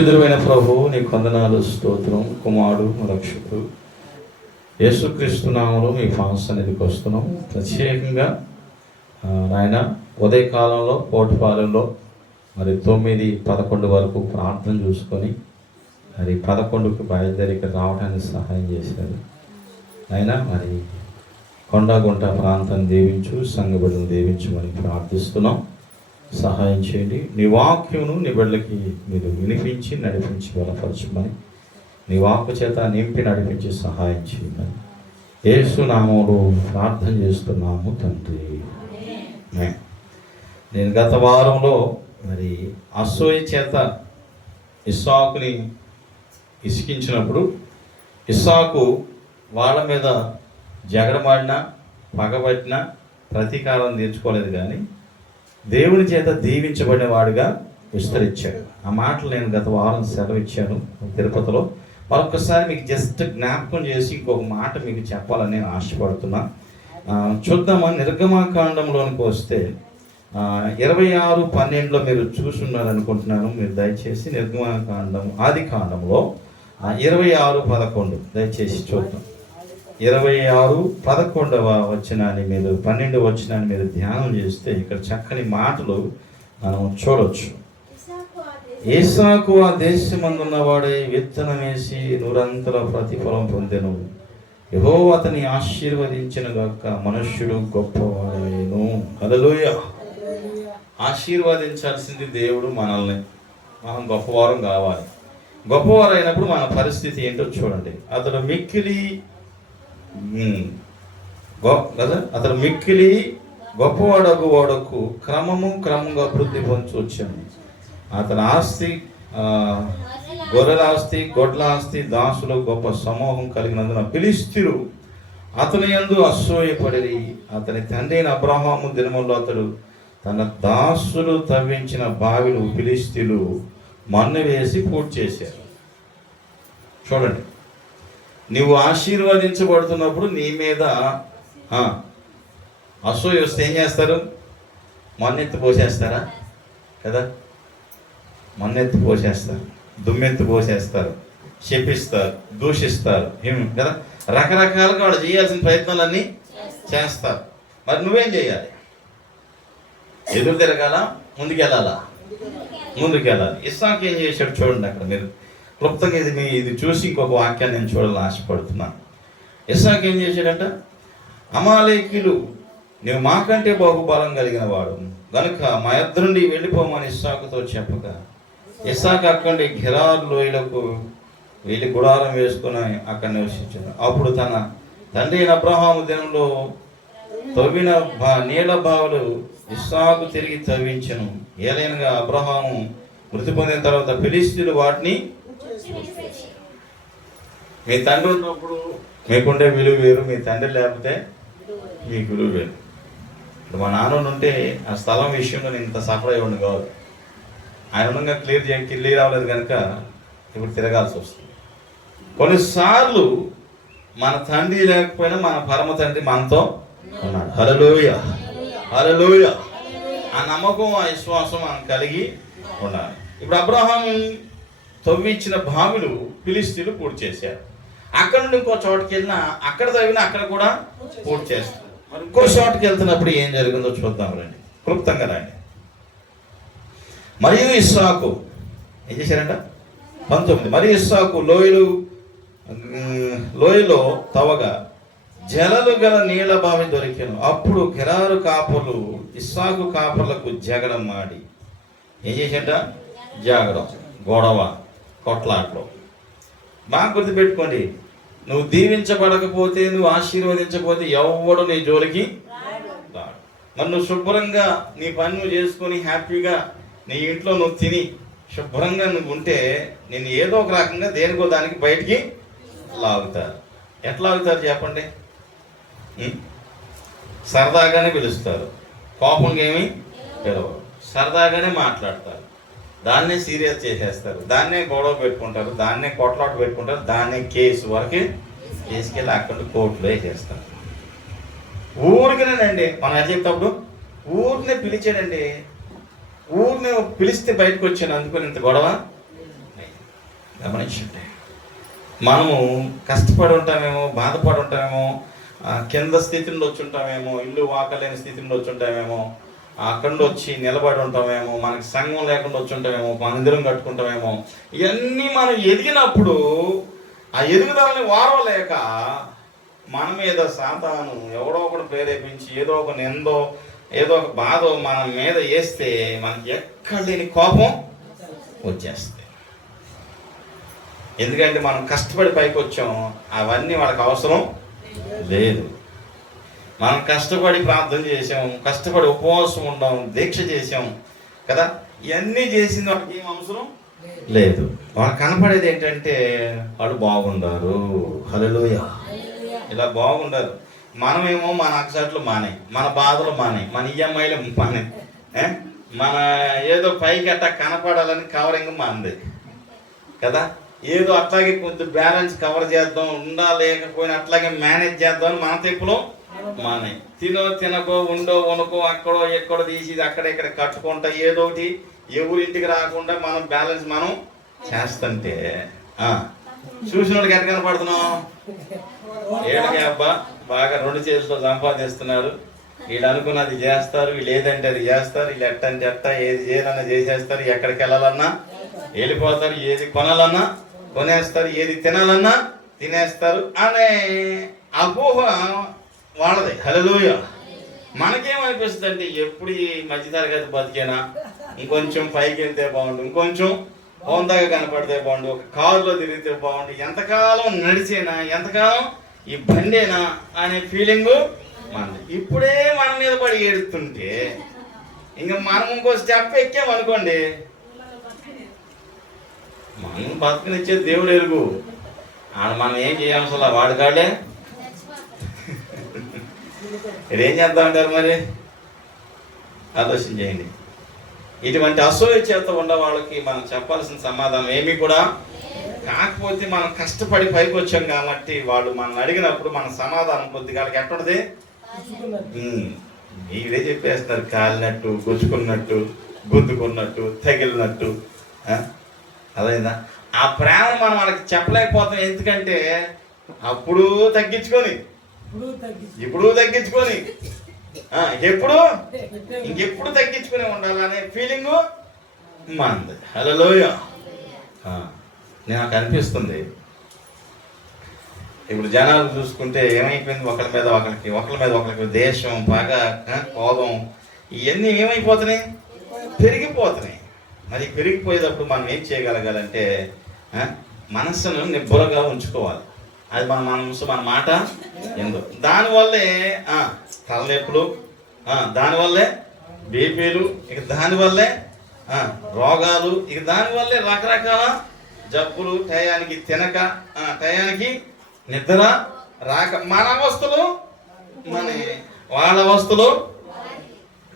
పరిశుద్ధుడైన ప్రభు నీ వందనాలు, స్తోత్రం. కుమారుడు రక్షకుడు యేసుక్రీస్తు నామములో మీ ఫాన్స్ సన్నిధికి వస్తున్నాం. ప్రత్యేకంగా ఆయన ఉదయకాలంలో పోటుపాలెంలో మరి 9-11 వరకు ప్రార్థన చూసుకొని మరి 11కు బయలుదేరి ఇక్కడ రావడానికి సహాయం చేశారు. ఆయన మరి కొండగుంట ప్రాంతాన్ని దీవించు, సంఘబిడ్డను దీవించమని ప్రార్థిస్తున్నాం. సహాయం చేయండి. నీ వాక్యమును నీ బిడ్డలకి మీరు వినిపించి నడిపించి బలపరచమని, నీ వాక్కు చేత నింపి నడిపించి సహాయం చేయమని యేసు నామములో ప్రార్థన చేస్తున్నాము తండ్రి. నేను గత వారంలో మరి అసూయ చేత ఇస్సాకుని ఇసికించినప్పుడు ఇస్సాకు వాళ్ళ మీద జగడమాడినా పగబట్టినా ప్రతీకారం తీర్చుకోలేదు, కానీ దేవుని చేత దీవించబడిన వాడుగా విస్తరించాడు. ఆ మాటలు నేను గత వారం సెలవు ఇచ్చాను తిరుపతిలో. మరొకసారి మీకు జస్ట్ జ్ఞాపకం చేసి ఇంకొక మాట మీకు చెప్పాలని నేను ఆశపడుతున్నా. చూద్దామా, నిర్గమాకాండంలోనికి వస్తే 26:12 మీరు చూసున్నారనుకుంటున్నాను. మీరు దయచేసి నిర్గమాకాండం ఆది కాండంలో 26:11 దయచేసి చూద్దాం. 26:11 వచనాన్ని మీరు 12 వచనాన్ని మీరు ధ్యానం చేస్తే ఇక్కడ చక్కని మాటలు మనం చూడవచ్చు. ఇస్సాకు ఆ దేశమందున్నవాడే విత్తనం వేసి నిరంతర ప్రతిఫలం పొందెను. యెహోవా అతని ఆశీర్వదించిన గాక, మనుష్యుడు గొప్పవాడేను. హల్లెలూయా. ఆశీర్వదించాల్సింది దేవుడు మనల్ని. మనం గొప్పవారం కావాలి. గొప్పవారు అయినప్పుడు మన పరిస్థితి ఏంటో చూడండి. అతడు మిక్కిలి గొప్పవాడకు వాడకు క్రమంగా అభివృద్ధి పొంచి వచ్చాను. అతని ఆస్తి గొర్రెల ఆస్తి, గొడ్ల ఆస్తి, దాసులు గొప్ప సమూహం కలిగినందున ఫిలిష్తీయులు అతని యందు అసూయపడి, అతని తండ్రి అయిన అబ్రహాము దినములో అతడు తన దాసులు తవ్వించిన బావిలు ఫిలిష్తీయులు మన్ను వేసి పూర్తి చేశారు. చూడండి, నువ్వు ఆశీర్వదించబడుతున్నప్పుడు నీ మీద అసూయ వస్తే ఏం చేస్తారు? మన్నెత్తి పోసేస్తారా? కదా, మన్నెత్తి పోసేస్తారు, దుమ్మెత్తి పోసేస్తారు, శపిస్తారు, దూషిస్తారు కదా, రకరకాలుగా వాడు చేయాల్సిన ప్రయత్నాలన్నీ చేస్తారు. మరి నువ్వేం చేయాలి? ఎదురు తిరగాల, ముందుకెళ్ళాలా? ముందుకెళ్ళాలి. ఇస్సాకు ఏం చేశాడు చూడండి. అక్కడ మీరు క్లుప్తంగా ఇది చూసి ఇంకొక వాక్యాన్ని నేను చూడాలని ఆశపడుతున్నాను. ఇస్సాకు ఏం చేశాడంట? అమాలేకీయులు నువ్వు మాకంటే బహుబలం కలిగిన వాడు గనుక మా ఇద్దరు నుండి వెళ్ళిపోమని ఇస్సాకుతో చెప్పగా, ఇస్సాకు అక్కడి గెరారు లోయలకు వెళ్ళి గుడారం వేసుకుని అక్కడ నివసించాడు. అప్పుడు తన తండ్రి అయిన అబ్రహాము దినంలో తవ్విన నీళ్ళ బావులు ఇస్సాకు తిరిగి తవ్వించను. ఏలైనగా అబ్రహాము మృతి పొందిన తర్వాత ఫిలిష్తీయులు వాటిని, మీ తండ్రి ఉన్నప్పుడు మీకుండే విలువ వేరు, మీ తండ్రి లేకపోతే మీకు విలువ వేరు. ఇప్పుడు మా నాన్న ఉంటే ఆ స్థలం విషయంలో నేను ఇంత సఫర్ అయ్యి ఉండి కాదు. ఆయన ఉండగా క్లియర్ అవ్వలేదు కనుక ఇప్పుడు తిరగాల్సి వస్తుంది. కొన్నిసార్లు మన తండ్రి లేకపోయినా మన పరమ తండ్రి మనతో ఉన్నాడు. హల్లెలూయా, హల్లెలూయా. ఆ నమ్మకం, ఆ విశ్వాసం మనం కలిగి ఉండాలి. ఇప్పుడు అబ్రహాము తవ్వించిన బావిలు ఫిలిష్తీయులు పూర్తి చేశారు. అక్కడ నుండి ఇంకో చోటుకి వెళ్ళినా అక్కడ తవ్వినా అక్కడ కూడా పూర్తి చేస్తారు. మరి ఇంకో చోటుకి వెళ్తున్నప్పుడు ఏం జరిగిందో చూద్దాం రండి, క్లుప్తంగా రండి. మరియు ఇస్సాకు ఏం చేశారంట? 19. మరియు ఇస్సాకు లోయలో తవ్వగా జలలు గల నీళ్ళ బావి దొరికాను. అప్పుడు గెరారు కాపులు ఇస్సాకు కాపులకు జగడం మాడి ఏం చేశాడ? జాగడం, గొడవ, కొట్లాట్లో. బాగా గుర్తుపెట్టుకోండి, నువ్వు దీవించబడకపోతే, నువ్వు ఆశీర్వదించకపోతే ఎవడు నీ జోలికి రాడు. మరి నువ్వు శుభ్రంగా నీ పని నువ్వు చేసుకొని హ్యాపీగా నీ ఇంట్లో నువ్వు తిని శుభ్రంగా నువ్వు ఉంటే నేను ఏదో ఒక రకంగా దేనికో దానికి బయటికి లాగుతారు. ఎట్లా లాగుతారు చెప్పండి? సరదాగానే పిలుస్తారు, కోపంగా ఏమి పిలవరు, సరదాగానే మాట్లాడతారు, దాన్నే సీరియస్ చేసేస్తారు, దాన్నే గొడవ పెట్టుకుంటారు, దాన్నే కొట్లాట పెట్టుకుంటారు, దాన్నే కేసు వరకు తీసుకెళ్ళి అక్కడ కోర్టులో వేసేస్తారు. ఊరికినేనండి మనం ఎట్లా చెప్తాప్పుడు ఊరినే పిలిచాడండి, ఊరిని పిలిస్తే బయటకు వచ్చాను అందుకని ఇంత గొడవ. గమనించండి. మనము కష్టపడి ఉంటామేమో, బాధపడి ఉంటామేమో, కింద స్థితి నుండి వచ్చి ఉంటామేమో, ఇల్లు వాకలేని స్థితి నుండి వచ్చి ఉంటామేమో, అక్కడి నుండి వచ్చి నిలబడి ఉంటామేమో, మనకి సంఘం లేకుండా వచ్చి ఉంటామేమో, మందిరం కట్టుకుంటామేమో. ఇవన్నీ మనం ఎదిగినప్పుడు ఆ ఎదుగుదలని వారవలేక మన మీద సాతాను ఎవడో ఒకడు ప్రేరేపించి ఏదో ఒక నిందో ఏదో ఒక బాధ మన మీద వేస్తే మనకి ఎక్కడ లేని కోపం వచ్చేస్తుంది. ఎందుకంటే మనం కష్టపడి పైకి వచ్చాం, అవన్నీ వాళ్ళకి అవసరం లేదు. మనం కష్టపడి ప్రార్థన చేసాం, కష్టపడి ఉపవాసం ఉండాం, దీక్ష చేసాం కదా, ఇవన్నీ చేసింది వాళ్ళకి ఏం అవసరం లేదు. వాళ్ళు కనపడేది ఏంటంటే వాళ్ళు బాగుండారు, హల్లెలూయా, ఇలా బాగుండారు. మనమేమో మన అక్కసాట్లు మానే, మన బాధలు మానే, మన ఈఎంఐలు మానే, మన ఏదో పైకి అట్టా కనపడాలని కవరింగ్ మాంది కదా, ఏదో అట్లాగే కొంచెం బ్యాలెన్స్ కవర్ చేద్దాం, లేకపోయినా అట్లాగే మేనేజ్ చేద్దాం అని మన తెప్పులో మానే. తినకో ఉండో వనుకో అక్కడో ఎక్కడో తీసి అక్కడ ఇక్కడ కట్టుకుంటా ఏదో ఒకటి ఎవరింటికి రాకుండా మనం బ్యాలెన్స్ మనం చేస్తుంటే చూసిన వాళ్ళకి ఎట్ట కనపడుతున్నాం, ఏళ్ళకి అబ్బా బాగా 2 చేతులతో సంపాదిస్తున్నారు, వీళ్ళు అనుకున్నది చేస్తారు, వీళ్ళు ఏదంటే అది చేస్తారు, వీళ్ళు ఎట్టంటే ఎట్ట, ఏది చేయాలన్నా చేసేస్తారు, ఎక్కడికి వెళ్ళాలన్నా వెళ్ళిపోతారు, ఏది కొనాలన్నా కొనేస్తారు, ఏది తినాలన్నా తినేస్తారు అనే అపోహ వాళ్ళది, హల్లెలూయా. మనకేమనిపిస్తుంది అంటే ఎప్పుడు ఈ మధ్యతరగతి బతికేనా, ఇంకొంచెం పైకి వెళ్తే బాగుండు, ఇంకొంచెం హోందాగా కనపడితే బాగుండు, ఒక కారులో తిరిగితే బాగుండు, ఎంతకాలం నడిచేనా, ఎంతకాలం ఈ బండేనా అనే ఫీలింగు మనది. ఇప్పుడే మన మీద పడి ఏడుస్తుంటే ఇంకా మనం ఇంకో స్టెప్ ఎక్కామనుకోండి, మనం బతుకునిచ్చే దేవుడు ఎరుగు, మనం ఏం చేయాలి అసలు వాడి కాడే ఇదేం చేద్దాం అంటారు మరి, ఆలోచన చేయండి. ఇటువంటి అసూయ చేత ఉన్న వాళ్ళకి మనం చెప్పాల్సిన సమాధానం ఏమీ కూడా కాకపోతే మనం కష్టపడి పైకి వచ్చాం కాబట్టి వాళ్ళు మనం అడిగినప్పుడు మన సమాధానం కొద్దిగా ఎట్టది ఇదే చెప్పేస్తున్నారు, కాలినట్టు, గుచ్చుకున్నట్టు, గుద్దుకున్నట్టు, తగిలినట్టు. అదైందా? ఆ ప్రేమను మనం వాళ్ళకి చెప్పలేకపోతాం. ఎందుకంటే అప్పుడు తగ్గించుకొని ఇప్పుడు తగ్గించుకొని ఎప్పుడు ఇంకెప్పుడు తగ్గించుకుని ఉండాలనే ఫీలింగు మనది, హల్లెలూయా. నాకు అనిపిస్తుంది ఇప్పుడు జనాలు చూసుకుంటే ఏమైపోయింది, ఒకరి మీద ఒకరికి దేశం, పగ, కోపం, ఇవన్నీ ఏమైపోతున్నాయి, పెరిగిపోతున్నాయి. మరి పెరిగిపోయేటప్పుడు మనం ఏం చేయగలగాలంటే మనస్సును నిబ్బురగా ఉంచుకోవాలి. అది మన మాట ఎందుకు, దానివల్లే తలనొప్పులు, దానివల్లే బీపీలు, ఇక దానివల్లే రోగాలు, ఇక దానివల్లే రకరకాల జబ్బులు, టయానికి తినక, టయానికి నిద్ర రాక, మన అవస్థలు వాళ్ళ అవస్థలు.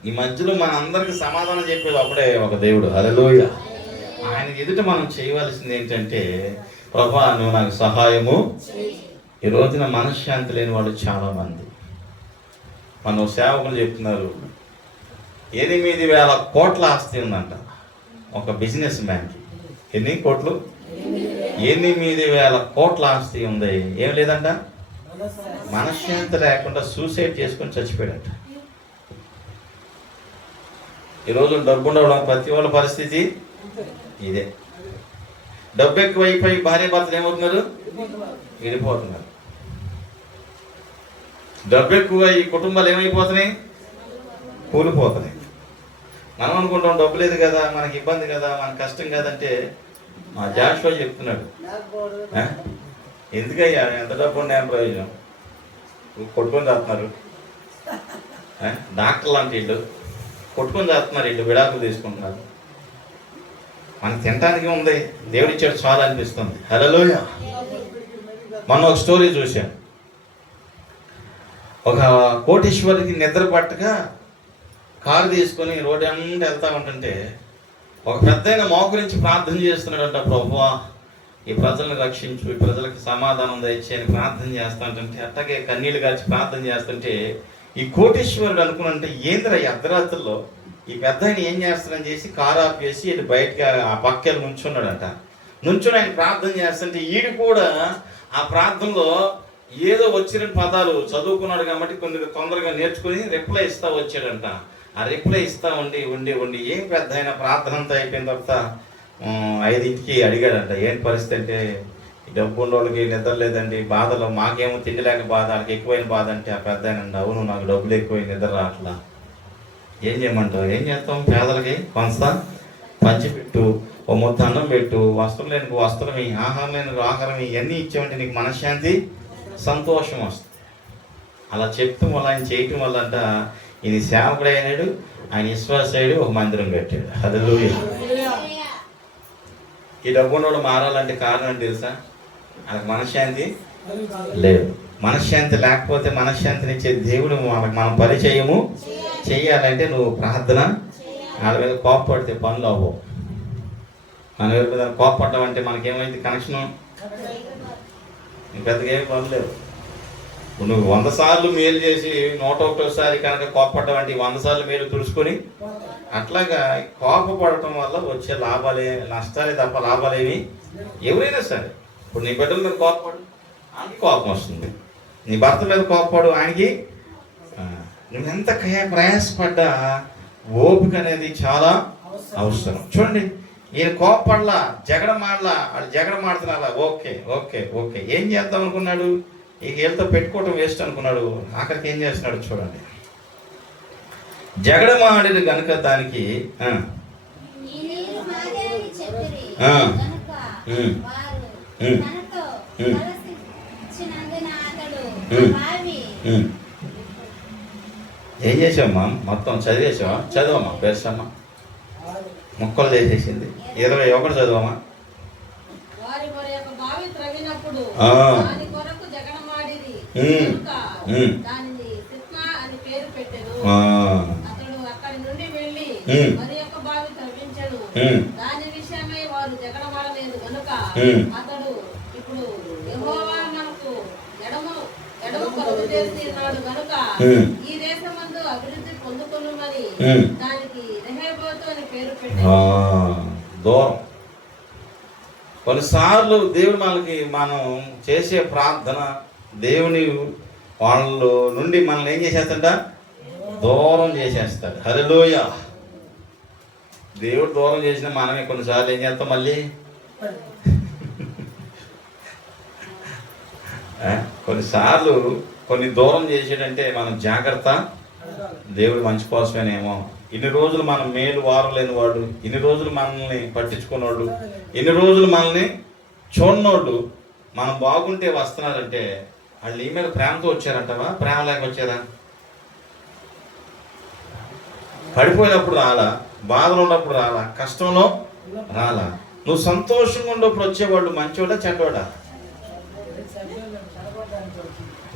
ఈ మధ్యలో మన అందరికి సమాధానం చెప్పేది అప్పుడే ఒక దేవుడు, హల్లెలూయా. ఆయన ఎదుట మనం చేయవలసింది ఏంటంటే, ప్రభువా నువ్వు నాకు సహాయము. ఈ రోజున మనశ్శాంతి లేని వాళ్ళు చాలామంది. మన సేవకులు చెప్తున్నారు, 8,000 కోట్ల ఆస్తి ఉందంట ఒక బిజినెస్ మ్యాన్కి. ఎన్ని కోట్లు? 8,000 కోట్ల ఆస్తి ఉంది. ఏం లేదంట, మనశ్శాంతి లేకుండా సూసైడ్ చేసుకొని చచ్చిపోయాడంట. ఈరోజు డబ్బు ఉండడం ప్రతి వాళ్ళ పరిస్థితి ఇదే. డబ్బు ఎక్కువైపోయి భార్య భర్తలు ఏమవుతున్నారు, విడిపోతున్నారు. డబ్బు ఎక్కువ ఈ కుటుంబాలు ఏమైపోతున్నాయి, కూలిపోతున్నాయి. మనం అనుకుంటాం డబ్బు లేదు కదా, మనకి ఇబ్బంది కదా, మనకు కష్టం కదంటే మా జాషువా చెప్తున్నాడు, ఎందుకయ్యా ఎంత డబ్బు ఉండే ప్రయోజనం, కొట్టుకొని చేస్తున్నారు. డాక్టర్ లాంటి వీళ్ళు కొట్టుకొని చేస్తున్నారు, వీళ్ళు విడాకులు తీసుకుంటున్నారు. మనకి తినటానికి ఉంది, దేవుడిచ్చాడు చాలా అనిపిస్తుంది, హల్లెలూయా. మొన్న ఒక స్టోరీ చూశాను, ఒక కోటీశ్వరికి నిద్ర పట్టక కారు తీసుకొని రోడ్డు అంతా వెళ్తా ఉంటుంటే ఒక పెద్దయిన మోకరించి ప్రార్థన చేస్తున్నాడంట, ప్రభువా ఈ ప్రజలను రక్షించు, ఈ ప్రజలకు సమాధానం దయచేయని ప్రార్థన చేస్తా ఉంటుంటే, అట్టగే కన్నీళ్ళు కాచి ప్రార్థన చేస్తుంటే ఈ కోటీశ్వరుడు అనుకున్నంటే, ఏంద్ర ఈ అర్ధరాత్రుల్లో ఈ పెద్ద ఆయన ఏం చేస్తాడని చేసి కారు ఆఫ్ చేసి ఇటు బయటకి ఆ పక్కన నుంచున్నాడంట. నుంచుని ఆయన ప్రార్థన చేస్తుంటే ఈడు కూడా ఆ ప్రార్థనలో ఏదో వచ్చిన పదాలు చదువుకున్నాడు కాబట్టి కొన్ని తొందరగా నేర్చుకుని రిప్లై ఇస్తా వచ్చాడంట. ఆ రిప్లై ఇస్తా ఉండి ఏం పెద్ద ఆయన ప్రార్థన అంతా అయిపోయిన తర్వాత 5ంటికి అడిగాడంట, ఏంటి పరిస్థితి అంటే, డబ్బు ఉన్నోళ్ళకి నిద్ర లేదండి, బాధలో మాకేమో తిండి లేక బాధ, వాళ్ళకి ఎక్కువైన బాధ అంటే ఆ పెద్ద ఆయన, అవును నాకు డబ్బులు ఎక్కువైన నిద్ర రావట్లా, ఏం చేయమంటావు, ఏం చేస్తాం, పేదలకి కొంత పంచిపెట్టు, ఓ ముద్ద అన్నం పెట్టు, వస్త్రం లేని వస్త్రమి, ఆహారం లేని ఆహారం, ఇవన్నీ ఇచ్చామంటే నీకు మనశ్శాంతి సంతోషం వస్తుంది. అలా చెప్తూ వల్ల ఆయన చేయటం వల్ల అంట ఇది సేవకుడు అయినాడు, ఆయన విశ్వాసయుడు, ఒక మందిరం కట్టాడు. హల్లెలూయా. ఈ డబ్బున్నోడు మారాలంటే కారణం తెలుసా? ఆయనకు మనశ్శాంతి లేదు. మనశ్శాంతి లేకపోతే మనశ్శాంతినిచ్చే దేవుడు మనం పరిచయము చెయ్యాలంటే నువ్వు ప్రార్థన, వాళ్ళ మీద కోపపడితే పనులు అవ్వవు. మన మీద కోపపడడం అంటే మనకేమైంది, కనెక్షను పెద్దగా ఏమి పనులు లేవు. నువ్వు 100 సార్లు మేలు చేసి 101సారి కనుక కోపపడడం అంటే 100 సార్లు మేలు తుడుచుకొని, అట్లాగా కోపపడటం వల్ల వచ్చే నష్టాలే తప్ప లాభాలేమి ఎవరైనా సరే. ఇప్పుడు నీ బిడ్డల మీద కోపపడు, ఆయనకి కోపం వస్తుంది. నీ భర్త మీద కోపపడు, ఆయనకి. నువ్వు ఎంత ప్రయాసపడ్డా ఓపిక అనేది చాలా అవసరం. చూడండి, ఈయన కోపపడలా, వాళ్ళు జగడ మాడుతున్నారా, ఓకే ఏం చేద్దాం అనుకున్నాడు, ఇక వీళ్ళతో పెట్టుకోవటం వేస్ట్ అనుకున్నాడు. ఆఖరికి ఏం చేస్తున్నాడు చూడండి, జగడమాడిన గనుక దానికి ఏం చేసావమ్మా, మొత్తం చదివేసావా? చదవమ్మా, బెర్సమ్మా ముక్కలు చేసేసింది. 21 చదవమ్మా. దాని విషయమై వారు జగడమాడలేదు కనుక అతడు ఇప్పుడు యెహోవా మనకు ఎడమ కలుగు చేస్తున్నాడు కనుక ఈ దేశమందు అభివృద్ధి పొందుకొనుమని దానికి రెహోబోతు అని పేరు పెట్టాడు. దూరం. కొన్నిసార్లు దేవుడు మనం చేసే ప్రార్థన దేవుని వాళ్ళ నుండి మనల్ని ఏం చేసేస్తాడ, దూరం చేసేస్తాడు. హల్లెలూయా. దేవుడు దూరం చేసిన మనమే కొన్నిసార్లు ఏం చేస్తాం, మళ్ళీ కొన్నిసార్లు కొన్ని దూరం చేసేటంటే మనం జాగ్రత్త, దేవుడు మంచి కోసమేనేమో. ఇన్ని రోజులు మనం మేలు వారం లేని వాడు, ఇన్ని రోజులు మనల్ని పట్టించుకున్నోడు, ఇన్ని రోజులు మనల్ని చూడనోళ్ళు మనం బాగుంటే వస్తున్నారంటే వాళ్ళు ఈ మీద ప్రేమతో వచ్చారంటవా, ప్రేమ లేక వచ్చారా? పడిపోయినప్పుడు రాలా, బాధలు ఉన్నప్పుడు రాలా, కష్టంలో రాలా. నువ్వు సంతోషంగా ఉన్నప్పుడు వచ్చేవాళ్ళు మంచోడా చెడ్డోడా?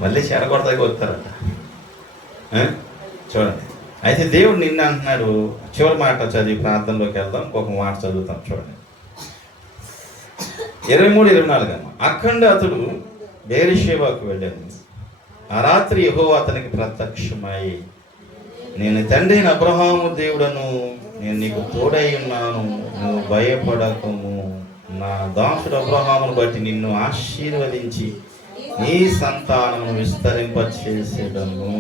మళ్ళీ చెడగొడతాకి వస్తారట. చూడండి, అయితే దేవుడు నిన్న అంటున్నాడు. చివరి మాట చదివి ప్రార్థనలోకి వెళ్దాం. ఇంకొక మాట చదువుతాం చూడండి. 23-24 అమ్మ. అఖండ అతడు బేర్షెబాకు వెళ్ళాను. ఆ రాత్రి యెహోవా అతనికి ప్రత్యక్షమై, నేను తండ్రి అయిన అబ్రహాము దేవుడను, నేను నీకు తోడై ఉన్నాను, నువ్వు భయపడకము, నా దాసుడు అబ్రహామును బట్టి నిన్ను ఆశీర్వదించి నీ సంతానము విస్తరింపచేసేదను.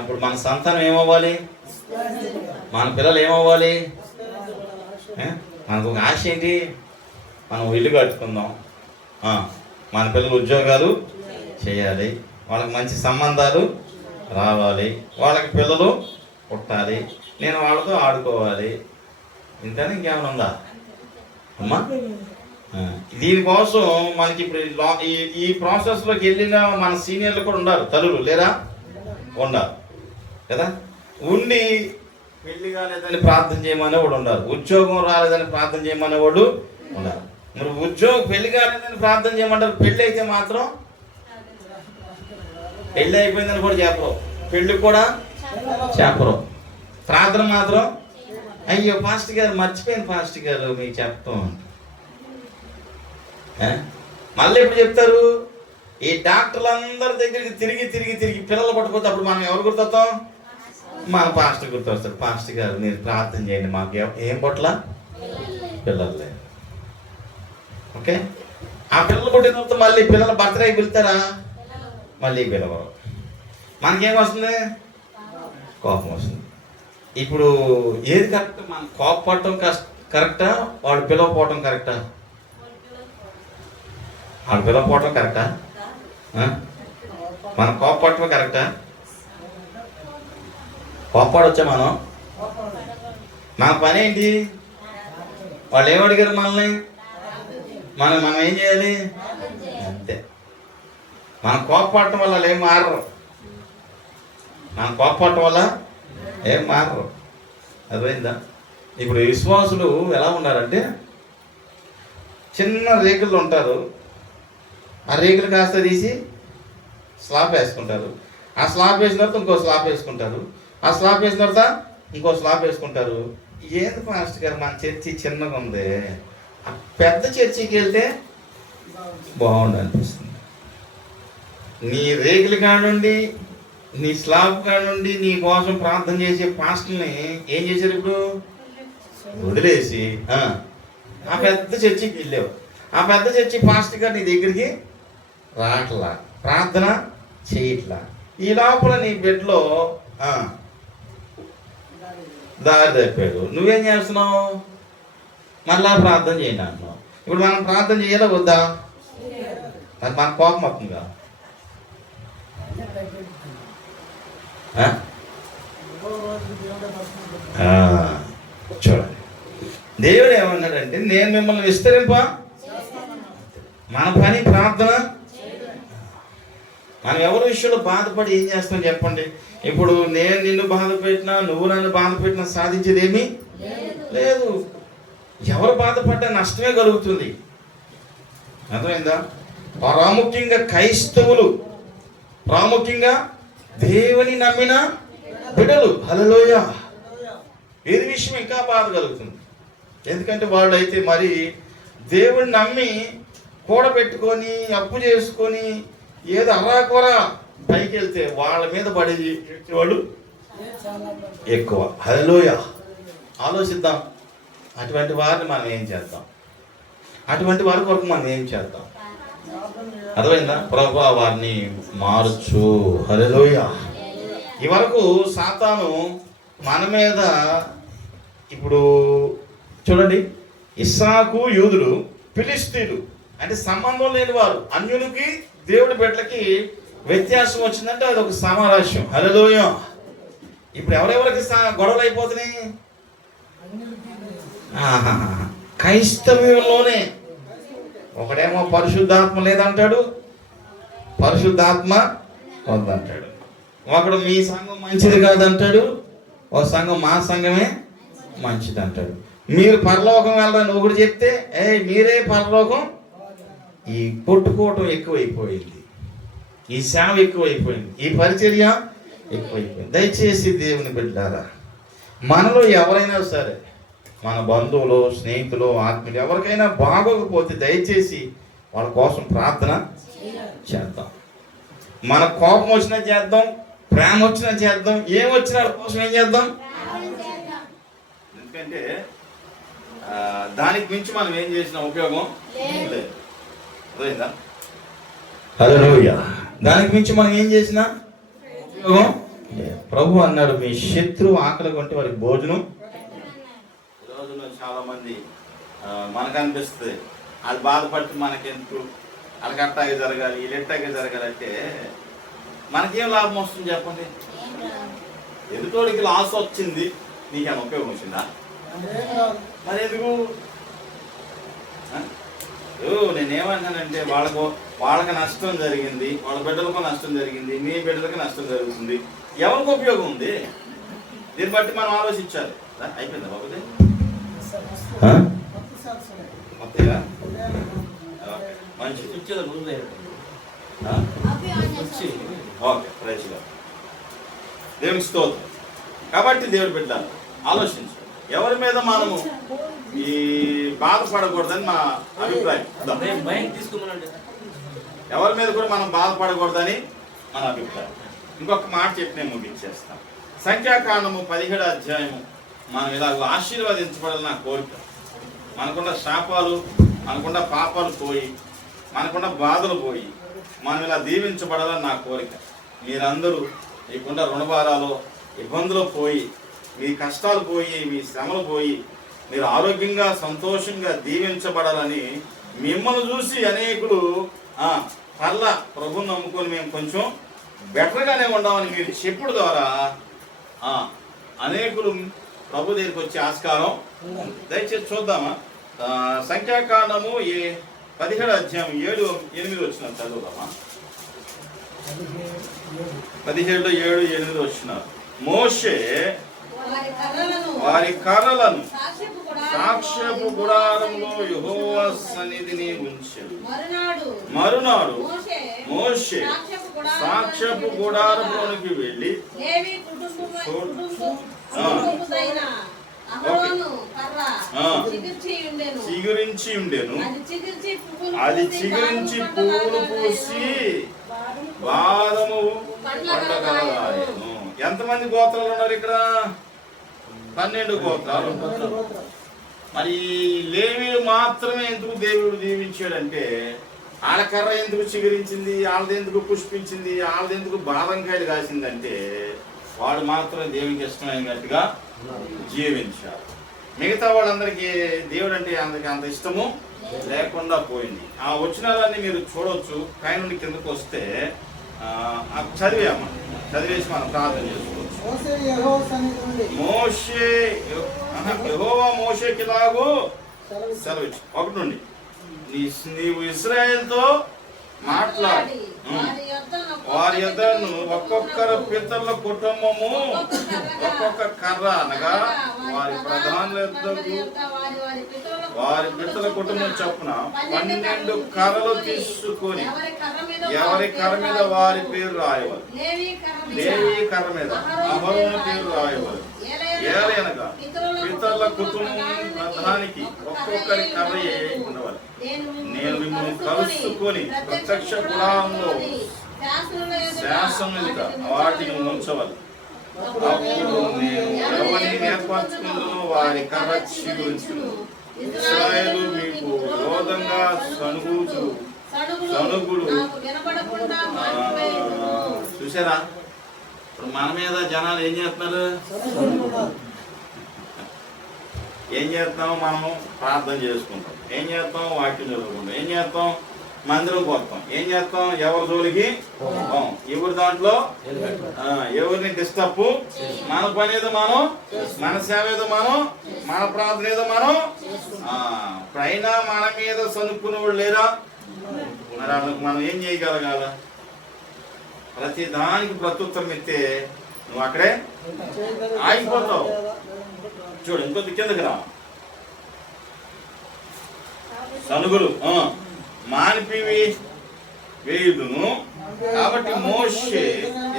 ఇప్పుడు మన సంతానం ఏమవ్వాలి, మన పిల్లలు ఏమవ్వాలి? మనకు ఒక ఆశ ఏంటి, మనం ఇల్లు కట్టుకుందాం, మన పిల్లలు ఉద్యోగాలు చేయాలి, వాళ్ళకి మంచి సంబంధాలు రావాలి, వాళ్ళకి పిల్లలు పుట్టాలి, నేను వాళ్ళతో ఆడుకోవాలి. ఇంతనే ఇంకేమైనా ఉందా అమ్మా? దీనికోసం మనకి ఇప్పుడు ఈ ప్రాసెస్లోకి వెళ్ళిన మన సీనియర్లు కూడా ఉండాలి, తల్లులు లేరా? ఉండాలి కదా. ఉండి పెళ్లి కాలేదని ప్రార్థన చేయమనేవాడు ఉండాలి, ఉద్యోగం రాలేదని ప్రార్థన చేయమనేవాడు ఉండాలి. మరి పెళ్లి కాలేదని ప్రార్థన చేయమంటారు, పెళ్ళి అయితే మాత్రం పెళ్ళి అయిపోయిందని కూడా చెప్పరు, పెళ్ళి కూడా చెప్పరు, ప్రార్థన మాత్రం అయ్యో పాస్టర్ గారు మర్చిపోయింది, పాస్టర్ గారు మీకు చెప్తాం. మళ్ళీ ఎప్పుడు చెప్తారు? ఈ డాక్టర్లందరి దగ్గరికి తిరిగి పిల్లలు పట్టుకోతే అప్పుడు మనం ఎవరు గుర్తొస్తాం? మన పాస్టర్ గుర్తొస్తాడు. పాస్టర్ గారు మీరు ప్రార్థన చేయండి, మాకు ఏం పట్ల పిల్లలు లేదు. ఓకే. ఆ పిల్లలు పుట్టిన తర్వాత మళ్ళీ పిల్లల బర్త్డేకి పిలుతారా? మళ్ళీ పిలవరు. మనకేం వస్తుంది? కోపం వస్తుంది. ఇప్పుడు ఏది కరెక్ట్? మనం కోపపడటం కరెక్టా, వాడు పిలవపోవటం కరెక్టా? వాడు పిలవపోవటం కరెక్టా? మనం కోపపడటం కరెక్టా? కోపడొచ్చా మనం? మన పని ఏంటి? వాళ్ళు ఏమడిగారు మనల్ని? మనం ఏం చేయాలి? అంతే. మనం కోపపడటం వల్ల వాళ్ళు ఏం మారరు. మనం కోపపడటం వల్ల ఏం మారరు. అర్థమైందా? ఇప్పుడు విశ్వాసులు ఎలా ఉన్నారంటే, చిన్న రేకులు ఉంటారు. ఆ రేకులు కాస్త తీసి స్లాబ్ వేసుకుంటారు. ఆ స్లాబ్ వేసిన తర్వాత ఇంకో స్లాబ్ వేసుకుంటారు. ఆ స్లాబ్ వేసిన తర్వాత ఇంకో స్లాబ్ వేసుకుంటారు. ఏంది పాస్టర్ గారు, మన చర్చి చిన్నగా ఉంది, ఆ పెద్ద చర్చికి వెళ్తే బాగుండు అనిపిస్తుంది. నీ రేకుల కానుండి, నీ స్లాబ్ కానుండి నీ కోసం ప్రార్థన చేసే పాస్టర్ని ఏం చేశారు? ఇప్పుడు వదిలేసి ఆ పెద్ద చర్చికి వెళ్ళావు. ఆ పెద్ద చర్చి పాస్టర్ గారు నీ దగ్గరికి రావట్లా, ప్రార్థన చేయట్లా. ఈ లోపల నీ బెడ్లో దారి తప్పాడు. నువ్వేం చేస్తున్నావు? మళ్ళా ప్రార్థన చేయండి అంటున్నావు. ఇప్పుడు మనం ప్రార్థన చేయాలా వద్దా? అది మన కోపం అవుతుందిగా. చూడండి, దేవుడు ఏమన్నాడంటే, నేను మిమ్మల్ని విస్తరింపా. మన పని ప్రార్థన. మనం ఎవరి విషయంలో బాధపడి ఏం చేస్తాం చెప్పండి? ఇప్పుడు నేను నిన్ను బాధ పెట్టినా, నువ్వు నన్ను బాధ పెట్టినా సాధించేది ఏమీ లేదు. ఎవరు బాధపడ్డా నష్టమే కలుగుతుంది. అర్థమైందా? ప్రాముఖ్యంగా క్రైస్తవులు, ప్రాముఖ్యంగా దేవుని నమ్మిన బిడ్డలు, హల్లెలూయా, ఏది విషయం ఇంకా బాధ కలుగుతుంది. ఎందుకంటే వాళ్ళు అయితే మరి దేవుని నమ్మి కూడబెట్టుకొని అప్పు చేసుకొని ఏదో అరాకొర పైకి వెళ్తే వాళ్ళ మీద పడేది వాళ్ళు ఎక్కువ. హల్లెలూయా. ఆలోచిద్దాం, అటువంటి వారిని మనం ఏం చేద్దాం? అటువంటి వారి కొరకు మనం ఏం చేద్దాం? అర్థమైందా? ప్రభువా వారిని మార్చు. హల్లెలూయా. ఈ వరకు సాతాను మన మీద, ఇప్పుడు చూడండి, ఇస్సాకు యూదులు, ఫిలిష్తీయులు అంటే సంబంధం లేని వారు, అన్యులకి దేవుడి బిడ్డలకి వ్యత్యాసం వచ్చిందంటే అది ఒక సామరస్యం. హల్లెలూయా. ఇప్పుడు ఎవరెవరికి గొడవలు అయిపోతున్నాయి? క్రైస్తవ్యంలోనే. ఒకడేమో పరిశుద్ధాత్మ లేదంటాడు, పరిశుద్ధాత్మ వద్దంటాడు. ఒకడు మీ సంఘం మంచిది కాదంటాడు, ఒక సంఘం మా సంఘమే మంచిది అంటాడు. మీరు పరలోకం వెళ్ళరని ఒకడు చెప్తే, మీరే పరలోకం. ఈ కొట్టుకోవటం ఎక్కువైపోయింది, ఈ సేవ ఎక్కువైపోయింది, ఈ పరిచర్య ఎక్కువైపోయింది. దయచేసి దేవుని బిడ్డలారా, మనలో ఎవరైనా సరే, మన బంధువులు, స్నేహితులు, ఆత్మీయులు ఎవరికైనా బాగోకపోతే దయచేసి వాళ్ళ కోసం ప్రార్థన చేద్దాం. మన కోపం వచ్చినా చేద్దాం, ప్రేమ వచ్చినా చేద్దాం, ఏం వచ్చినా వాళ్ళ కోసం ఏం చేద్దాం? ఎందుకంటే దానికి మించి మనం ఏం చేసిన ఉపయోగం లేదు. అర్థమైందా? హల్లెలూయా. దానికి మించి మనం ఏం చేసినా ఉపయోగం లేదు. ప్రభు అన్నాడు, మీ శత్రువు ఆకలి కొంటే వారికి భోజనం. ఈ రోజుల్లో చాలా మంది మనకు అనిపిస్తుంది, అది బాధపడితే మనకెందుకు, వాళ్ళకి అట్టాగే జరగాలి, వీళ్ళు ఎట్టాగే జరగాలి అంటే మనకేం లాభం వస్తుంది చెప్పండి? ఎదుటోడికి లాస్ వచ్చింది, నీకేమైనా ఉపయోగం వచ్చిందా? మరి ఎందుకు? నేనేమన్నానంటే, వాళ్ళకి నష్టం జరిగింది, వాళ్ళ బిడ్డలకు నష్టం జరిగింది, మీ బిడ్డలకు నష్టం జరుగుతుంది, ఎవరికి ఉపయోగం ఉంది? దీన్ని బట్టి మనం ఆలోచించాలి. అయిపోయిందా బాబుది? కొత్తగా మంచి ఓకే, ప్రైజ్ లార్డ్. దేవునికి స్తోత్రం. కాబట్టి దేవుడు బిడ్డలు ఆలోచించాలి, ఎవరి మీద మనము ఈ బాధపడకూడదని మా అభిప్రాయం. ఎవరి మీద కూడా మనం బాధపడకూడదని మన అభిప్రాయం. ఇంకొక మాట చెప్పి నేను ముగించేస్తాను. సంఖ్యాకాండము 17వ అధ్యాయము మనం ఇలాగ ఆశీర్వదించబడాలని నా కోరిక. మనకున్న శాపాలు మనకున్న పాపాలు పోయి, మనకున్న బాధలు పోయి, మనం ఇలా దీవించబడాలని నా కోరిక. మీరందరూ మీకున్న రుణభారాలు, ఇబ్బందులు పోయి, మీ కష్టాలు పోయి, మీ శ్రమలు పోయి, మీరు ఆరోగ్యంగా సంతోషంగా దీవించబడాలని మిమ్మల్ని చూసి అనేకులు పర్లా ప్రభుని నమ్ముకొని మేము కొంచెం బెటర్గానే ఉండామని మీరు చెప్పుడు ద్వారా అనేకులు ప్రభు దగ్గరికి వచ్చే ఆస్కారం. దయచేసి చూద్దామా, సంఖ్యాకాండము 17 అధ్యాయం 7-8 వచ్చిన చదువుదామా. 17:7-8 వచ్చినారు. మోషే వారి కర్రలను సాక్ష్యపు గుడారంలో యెహోవా సన్నిధిని ఉంచెను. మరునాడు మోషే సాక్ష్యపు గుడారంలోనికి వెళ్ళి చిగురించి ఉండెను. అది చిగురించి పువ్వులు పూసి బాదము పండగలదాయెను. ఎంతమంది గోత్రాలు ఉన్నారు ఇక్కడ? 12 గోత్రాలు. మరి లేవీలు మాత్రమే ఎందుకు దేవుడు దీవించాడంటే, వాళ్ళ కర్ర ఎందుకు చిగురించింది, వాళ్ళది ఎందుకు పుష్పించింది, వాళ్ళది ఎందుకు బాదంకాయలు కాసిందంటే, వాడు మాత్రమే దేవునికి ఇష్టమైనట్టుగా జీవించారు. మిగతా వాళ్ళందరికీ దేవుడు అంటే అందరికి అంత ఇష్టము లేకుండా పోయింది. ఆ వచనాలన్నీ మీరు చూడవచ్చు. పై నుండి కిందకు వస్తే చదివేసి మనం ప్రార్థన చేసుకోవచ్చు. మోషే యెహోవా మోషేకి ఇలాగూ సెలవిచ్చు. 1 నుండి నీవు ఇశ్రాయేలుతో మాట్లాడి వారి యొద్దను ఒక్కొక్కరు పితరుల కుటుంబము ఒక్కొక్క కర్ర అనగా వారి ప్రధానుల యొద్దకు వారి పితరుల కుటుంబం చొప్పున 12 కర్రలు తీసుకొని ఎవరి కర్ర మీద వారి పేరు రాయవాలి. లేవి కర్ర మీద అహరోను పేరు రాయవాలి. ఏలయనగా పితరుల కుటుంబం ప్రధానికి ఒక్కొక్కరి కర్ర ఉండవాలి. నేను మిమ్మల్ని కలుసుకొని ప్రత్యక్ష గుడారంలో శాసనముగా వాటిని ఉంచవాలి. అప్పుడు నేను ఎవరిని నేర్పరచుకుందో వారి కర్ర చిగురించును. ఇశ్రాయేలు మీకు విరోధంగా సణుగుడు. చూసారా, ఇప్పుడు మన మీద జనాలు ఏం చేస్తున్నారు? ఏం చేస్తాం? మనం ప్రార్థన చేసుకుంటాం. ఏం చేస్తాం? వాక్యం చదువుకుంటాం. ఏం చేస్తాం? మందిరం కొడతాం. ఏం చేస్తాం? ఎవరి జోలికి ఎవరి దాంట్లో ఎవరిని డిస్టర్బ్. మన పని ఏదో మనం, మన సేవ ఏదో మనం, మన ప్రార్థన ఏదో మనం. పైన మన మీద సనుక్కునే వాళ్ళు లేరా? మరి వాళ్ళకి మనం ఏం చేయగలగాల? ప్రతి దానికి ప్రత్యుత్తరం ఇస్తే నువ్వు అక్కడే ఆగిపోతావు. చూడు, ఇంకొద్ది కిందకి రా. సనుగులు మానిపివి వేయుదును. కాబట్టి మోషే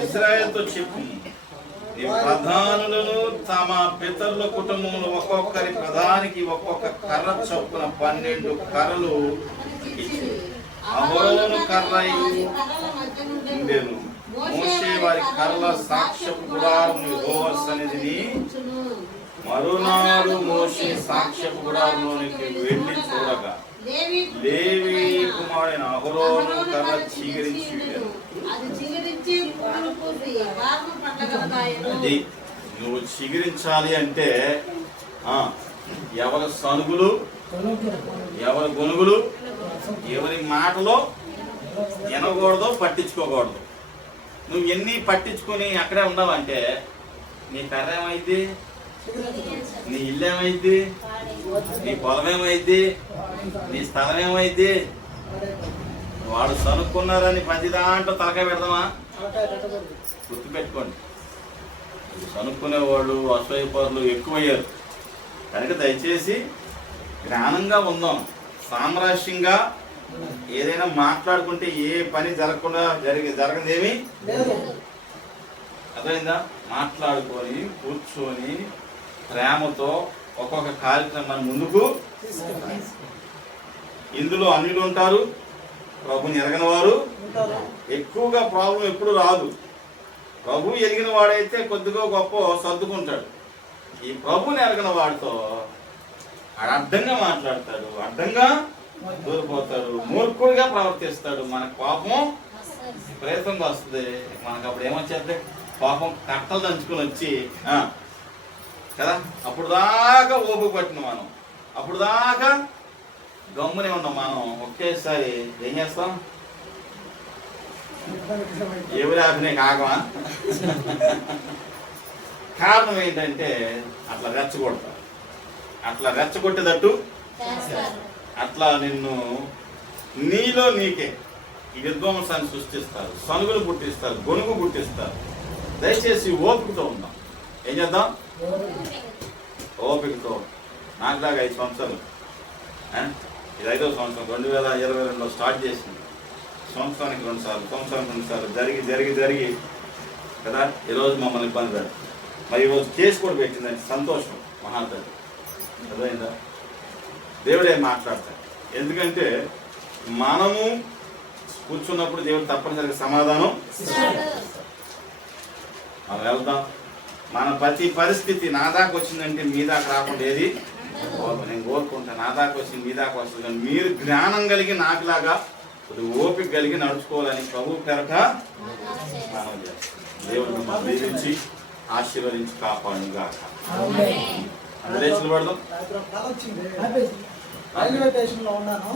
ఇశ్రాయేలుతో చెప్పు, నీ ప్రధానులను తమ పితరుల కుటుంబంలో ఒక్కొక్కరి ప్రధానికి ఒక్కొక్క కర్ర చొప్పున 12 కర్రలు ఇచ్చి అహరోను కర్ర ఉండెను. మోషే వారి కర్రల సాక్ష్యపు గుడారము యెహోవా సన్నిధిని. మరునాడు మోషే సాక్ష్యపు గుడారంలోనికి వెళ్ళి చూడగా లేవి కుమారుడైన అహరోను కర్ర చిగురించి ఉండెను. అది నువ్వు చిగురించాలి అంటే ఎవరి సనుగులు, ఎవరి గొనుగులు, ఎవరి మాటలో వినకూడదు, పట్టించుకోకూడదు. నువ్వు ఎన్ని పట్టించుకొని అక్కడే ఉండవంటే నీ కర్ర ఏమైంది, నీ ఇల్లు ఏమైంది, నీ పొలం ఏమైంది, నీ స్థలం ఏమైంది? వాడు సనుక్కున్నారని 10 దాంట్లో తలకాయ పెడదామా? గుర్తుపెట్టుకోండి, సనుక్కునేవాళ్ళు అసూయపరులు ఎక్కువయ్యారు. కనుక దయచేసి జ్ఞానంగా ఉందాం. సామరస్యంగా ఏదైనా మాట్లాడుకుంటే ఏ పని జరగకుండా జరగదేమి అర్థమైందా? మాట్లాడుకొని కూర్చొని ప్రేమతో ఒక్కొక్క కార్యక్రమాన్ని ముందుకు. ఇందులో అన్యులు ఉంటారు, ప్రభుని ఎరగని వారు. ఎక్కువగా ప్రాబ్లం ఎప్పుడు రాదు. ప్రభు ఎరిగిన వాడైతే కొద్దిగా గొప్ప సర్దుకుంటాడు. ఈ ప్రభుని ఎరగని వాడితో అర్థంగా మాట్లాడతాడు, అర్థంగా దూరిపోతాడు, మూర్ఖుడిగా ప్రవర్తిస్తాడు. మనకు కోపం విపరీతంగా వస్తుంది. మనకు అప్పుడు ఏమొచ్చేద్ది? పాపం కట్టలు దంచుకొని వచ్చి కదా, అప్పుడు దాకా ఓపిక పట్టిన మనం, అప్పుడు దాకా గమ్మునే ఉన్నాం. మనం ఒకేసారి ఏం చేస్తాం? ఎవరి అభినయ కాగమా? కారణం ఏంటంటే అట్లా రెచ్చగొడతారు. అట్లా రెచ్చగొట్టేటట్టు అట్లా నిన్ను నీలో నీకే ఈ విధ్వంసాన్ని సృష్టిస్తారు, సనుగులు పుట్టిస్తారు, గొనుగు పుట్టిస్తారు. దయచేసి ఓపికతో ఉందాం. ఏం చేద్దాం? ఓపికతో. నాకు దాకా 5 సంవత్సరాలు, ఇది 5వ సంవత్సరం. 2022లో స్టార్ట్ చేసింది. సంవత్సరానికి 2 సార్లు, సంవత్సరానికి 2 సార్లు జరిగి కదా ఈరోజు మమ్మల్ని ఇబ్బంది పెడతారు. మరి ఈరోజు కేసు కూడా పెట్టిందండి, సంతోషం మహాతల్లి. అర్థమైందా? దేవుడే మాట్లాడతాడు. ఎందుకంటే మనము కూర్చున్నప్పుడు దేవుడు తప్పనిసరిగా సమాధానం. మనం వెళ్దాం. మన ప్రతి పరిస్థితి నా దాకా వచ్చిందంటే మీ దాకా రాకుండా ఏది నేను కోరుకుంటాను. నా దాకా వచ్చింది మీ దాకా వస్తుంది. కానీ మీరు జ్ఞానం కలిగి నాకులాగా ఓపిక కలిగి నడుచుకోవాలని ప్రభు పేరట స్నానం చేస్తాం. దేవుడు మిమ్మల్ని దీవించి ఆశీర్వదించి కాపాడుగా. అందులో పడదాం. రైల్వే స్టేషన్ లో ఉన్నాను.